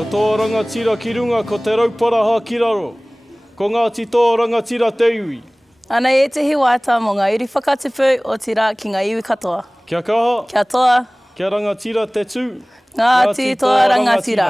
Ko tō rangatira ki runga ko te rauparaha ki raro. Ko Ngāti tō rangatira te iwi. Ana e te hiwata mo ngā iri whakatipu o te rā ki ngā iwi katoa. Kia kaha. Kia toa. Kia rangatira te tū. Ngāti toa rangatira.